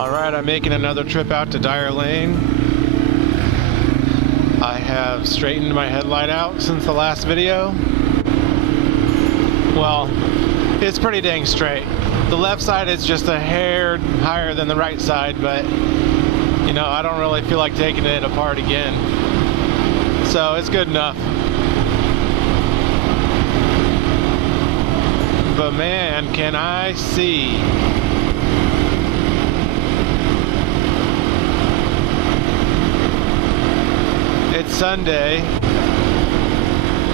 Alright, I'm making another trip out to Dyer Lane. I have straightened my headlight out since the last video. Well, it's pretty dang straight. The left side is just a hair higher than the right side, but you know, I don't really feel like taking it apart again. So it's good enough. But man, can I see. It's Sunday,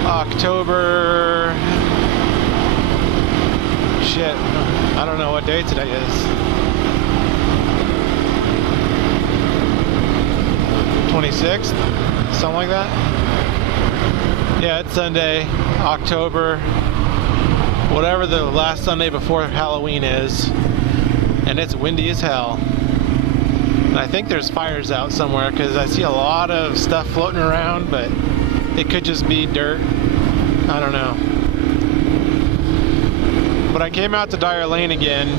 October, shit, I don't know what day today is. 26th, something like that. Yeah, it's Sunday, October, whatever the last Sunday before Halloween is, and it's windy as hell. And I think there's fires out somewhere because I see a lot of stuff floating around, but it could just be dirt. I don't know. But I came out to Dyer Lane again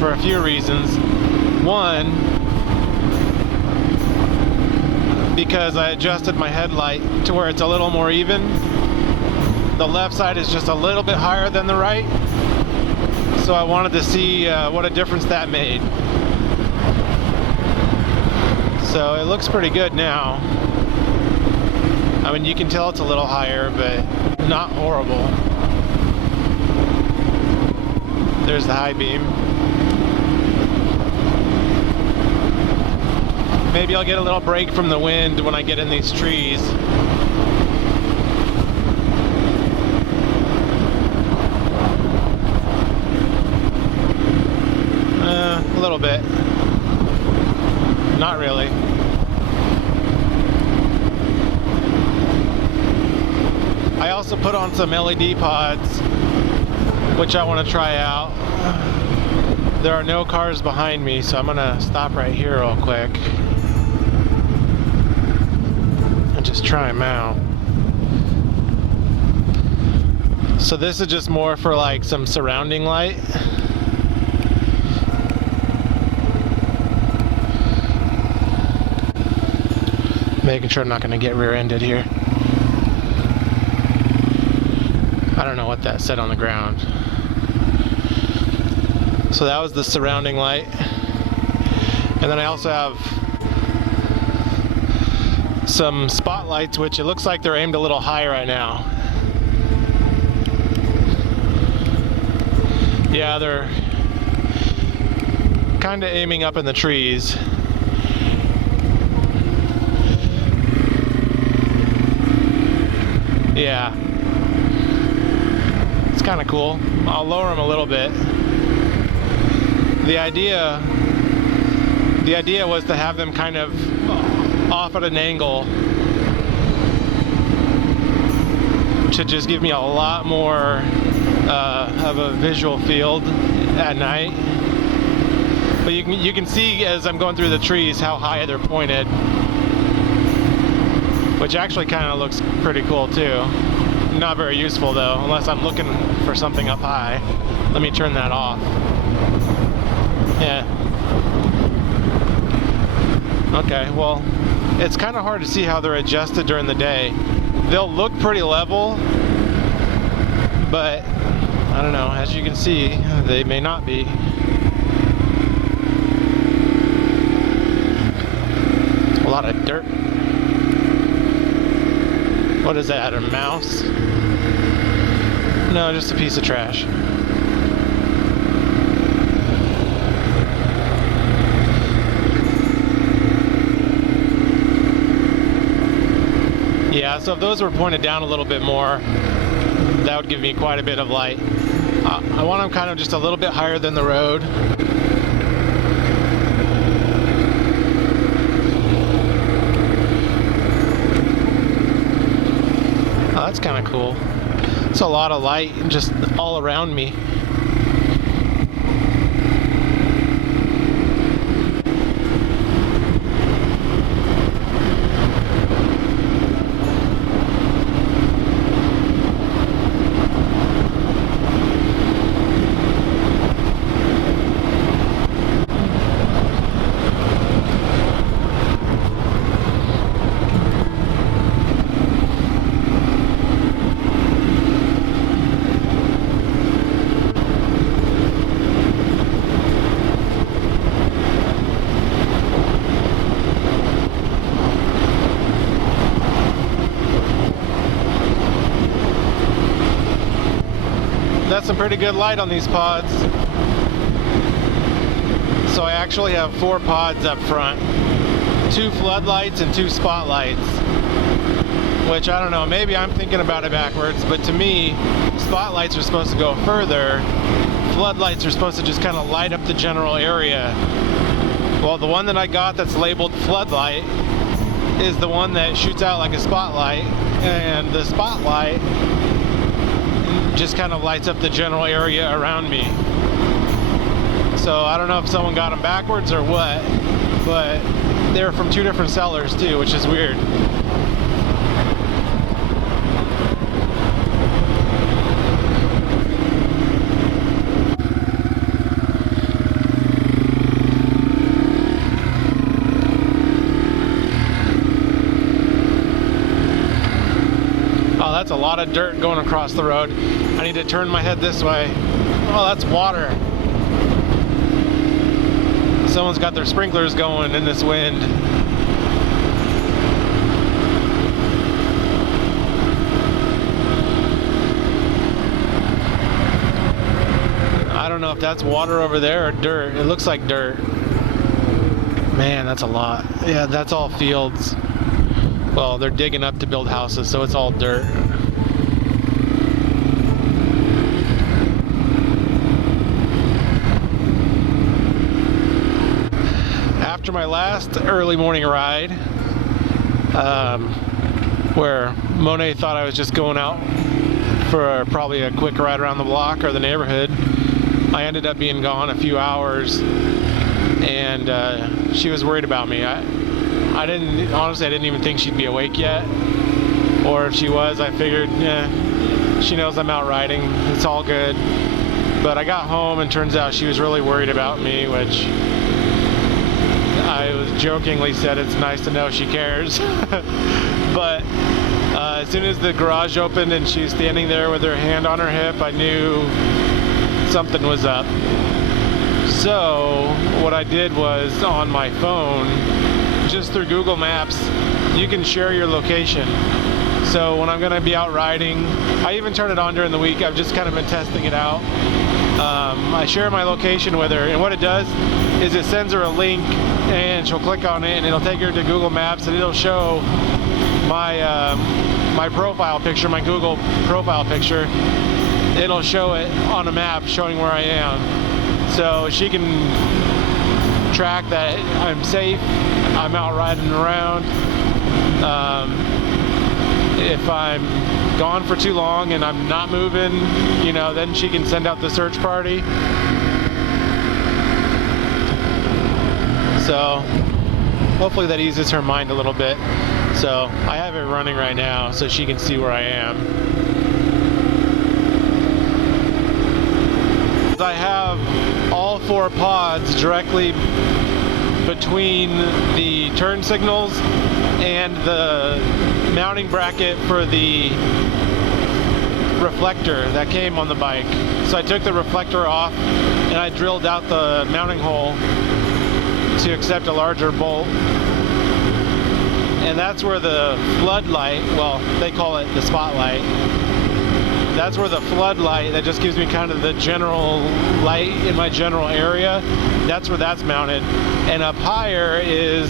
for a few reasons. One, because I adjusted my headlight to where it's a little more even. The left side is just a little bit higher than the right. So I wanted to see what a difference that made. So it looks pretty good now. I mean, you can tell it's a little higher, but not horrible. There's the high beam. Maybe I'll get a little break from the wind when I get in these trees. A little bit. Not really. I also put on some LED pods, which I want to try out. There are no cars behind me, so I'm gonna stop right here real quick and just try them out. So this is just more for like some surrounding light. Making sure I'm not going to get rear-ended here. I don't know what that said on the ground. So that was the surrounding light. And then I also have some spotlights, which it looks like they're aimed a little high right now. Yeah, they're kind of aiming up in the trees. Yeah, it's kind of cool. I'll lower them a little bit. The idea was to have them kind of off at an angle to just give me a lot more of a visual field at night. But you can see as I'm going through the trees how high they're pointed. Which actually kind of looks pretty cool too. Not very useful though, unless I'm looking for something up high. Let me turn that off. Yeah. Okay, well, it's kind of hard to see how they're adjusted during the day. They'll look pretty level, but I don't know, as you can see, they may not be. A lot of dirt. What is that, a mouse? No, just a piece of trash. Yeah, so if those were pointed down a little bit more, that would give me quite a bit of light. I want them kind of just a little bit higher than the road. Oh, that's kind of cool. It's a lot of light just all around me. That's some pretty good light on these pods. So I actually have 4 pods up front. 2 floodlights and 2 spotlights. Which, I don't know, maybe I'm thinking about it backwards, but to me, spotlights are supposed to go further. Floodlights are supposed to just kind of light up the general area. Well, the one that I got that's labeled floodlight is the one that shoots out like a spotlight, and the spotlight just kind of lights up the general area around me. So I don't know if someone got them backwards or what, but they're from 2 different sellers too, which is weird. Oh, that's a lot of dirt going across the road. I need to turn my head this way. Oh, that's water. Someone's got their sprinklers going in this wind. I don't know if that's water over there or dirt. It looks like dirt. Man, that's a lot. Yeah, that's all fields. Well, they're digging up to build houses, so it's all dirt. After my last early morning ride, where Monet thought I was just going out for probably a quick ride around the block or the neighborhood, I ended up being gone a few hours, and she was worried about me. Honestly, I didn't even think she'd be awake yet, or if she was, I figured, she knows I'm out riding, it's all good. But I got home and turns out she was really worried about me, which I was jokingly said it's nice to know she cares. But as soon as the garage opened and she's standing there with her hand on her hip, I knew something was up. So what I did was, on my phone, just through Google Maps, you can share your location. So when I'm gonna be out riding, I even turn it on during the week. I've just kind of been testing it out. I share my location with her, and what it does is it sends her a link, and she'll click on it, and it'll take her to Google Maps, and it'll show my my profile picture, my Google profile picture. It'll show it on a map showing where I am, so she can track that I'm safe, I'm out riding around. If I'm gone for too long and I'm not moving, then she can send out the search party. So hopefully that eases her mind a little bit. So I have it running right now so she can see where I am. I have all 4 pods directly between the turn signals and the mounting bracket for the reflector that came on the bike. So I took the reflector off and I drilled out the mounting hole to accept a larger bolt. And that's where the floodlight, well, they call it the spotlight. That's where the floodlight that just gives me kind of the general light in my general area, that's where that's mounted. And up higher is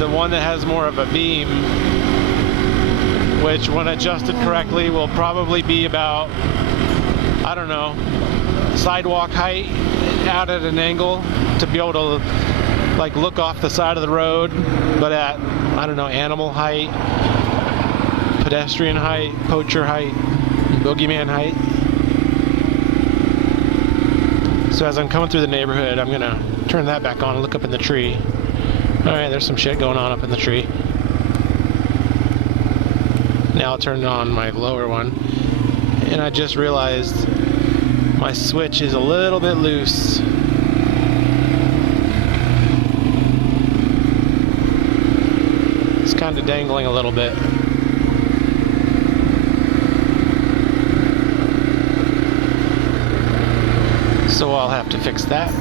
the one that has more of a beam, which when adjusted correctly will probably be about, I don't know, sidewalk height out at an angle to be able to like look off the side of the road, but at, I don't know, animal height, pedestrian height, poacher height, boogeyman height. So as I'm coming through the neighborhood, I'm gonna turn that back on and look up in the tree. Alright, there's some shit going on up in the tree. Now I'll turn on my lower one, and I just realized my switch is a little bit loose. It's kind of dangling a little bit. So I'll have to fix that.